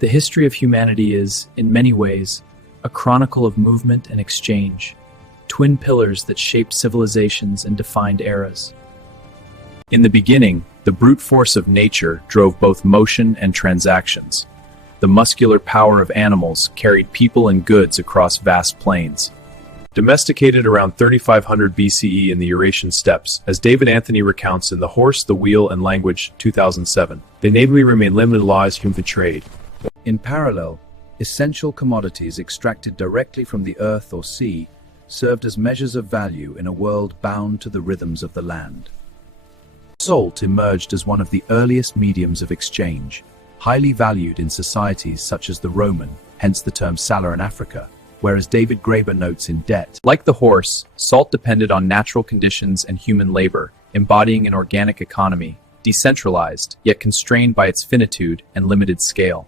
The history of humanity is, in many ways, a chronicle of movement and exchange, twin pillars that shaped civilizations and defined eras. In the beginning, the brute force of nature drove both motion and transactions. The muscular power of animals carried people and goods across vast plains. Domesticated around 3500 BCE in the Eurasian steppes, as David Anthony recounts in The Horse, the Wheel, and Language, 2007, they natively remain limited laws human trade. In parallel, essential commodities extracted directly from the earth or sea served as measures of value in a world bound to the rhythms of the land. Salt emerged as one of the earliest mediums of exchange, highly valued in societies such as the Roman, hence the term salar in Africa, whereas David Graeber notes in Debt. Like the horse, salt depended on natural conditions and human labor, embodying an organic economy, decentralized, yet constrained by its finitude and limited scale.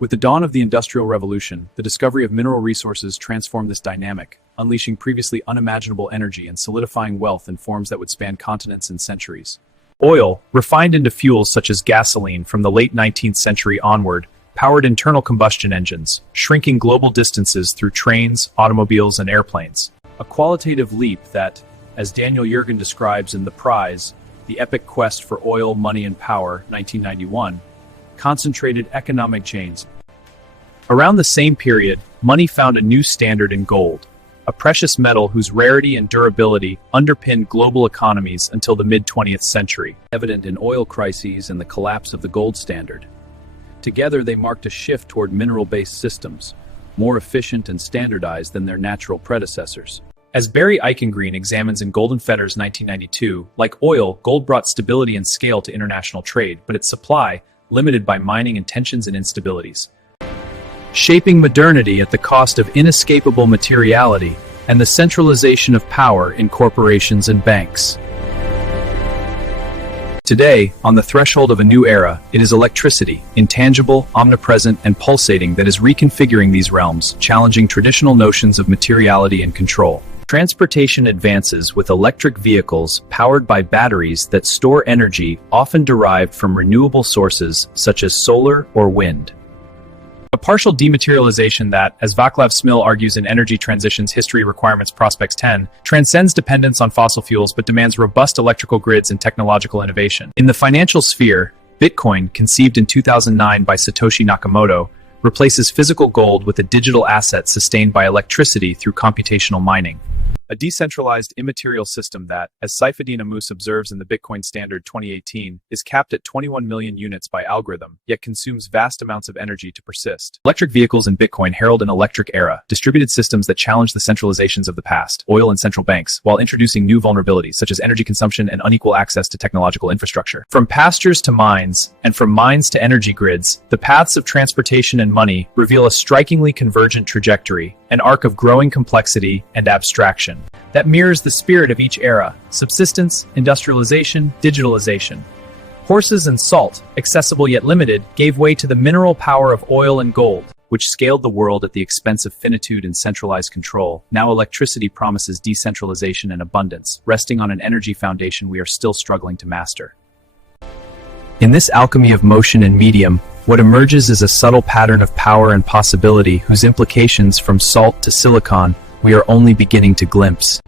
With the dawn of the Industrial Revolution, the discovery of mineral resources transformed this dynamic, unleashing previously unimaginable energy and solidifying wealth in forms that would span continents and centuries. Oil, refined into fuels such as gasoline from the late 19th century onward, powered internal combustion engines, shrinking global distances through trains, automobiles, and airplanes. A qualitative leap that, as Daniel Yergin describes in The Prize, The Epic Quest for Oil, Money, and Power, 1991, concentrated economic chains. Around the same period, money found a new standard in gold, a precious metal whose rarity and durability underpinned global economies until the mid-20th century, evident in oil crises and the collapse of the gold standard. Together, they marked a shift toward mineral-based systems, more efficient and standardized than their natural predecessors. As Barry Eichengreen examines in Golden Fetters 1992, like oil, gold brought stability and scale to international trade, but its supply, limited by mining and tensions and instabilities, shaping modernity at the cost of inescapable materiality and the centralization of power in corporations and banks. Today, on the threshold of a new era, it is electricity, intangible, omnipresent, and pulsating, that is reconfiguring these realms, challenging traditional notions of materiality and control. Transportation advances with electric vehicles powered by batteries that store energy often derived from renewable sources such as solar or wind. A partial dematerialization that, as Vaclav Smil argues in Energy Transitions History Requirements Prospects 10, transcends dependence on fossil fuels but demands robust electrical grids and technological innovation. In the financial sphere, Bitcoin, conceived in 2009 by Satoshi Nakamoto, replaces physical gold with a digital asset sustained by electricity through computational mining. A decentralized immaterial system that, as Saifedean Ammous observes in the Bitcoin Standard 2018, is capped at 21 million units by algorithm, yet consumes vast amounts of energy to persist. Electric vehicles and Bitcoin herald an electric era, distributed systems that challenge the centralizations of the past, oil and central banks, while introducing new vulnerabilities such as energy consumption and unequal access to technological infrastructure. From pastures to mines, and from mines to energy grids, the paths of transportation and money reveal a strikingly convergent trajectory, an arc of growing complexity and abstraction that mirrors the spirit of each era: subsistence, industrialization, digitalization. Horses and salt, accessible yet limited, gave way to the mineral power of oil and gold, which scaled the world at the expense of finitude and centralized control. Now electricity promises decentralization and abundance, resting on an energy foundation we are still struggling to master. In this alchemy of motion and medium, what emerges is a subtle pattern of power and possibility whose implications, from salt to silicon, we are only beginning to glimpse.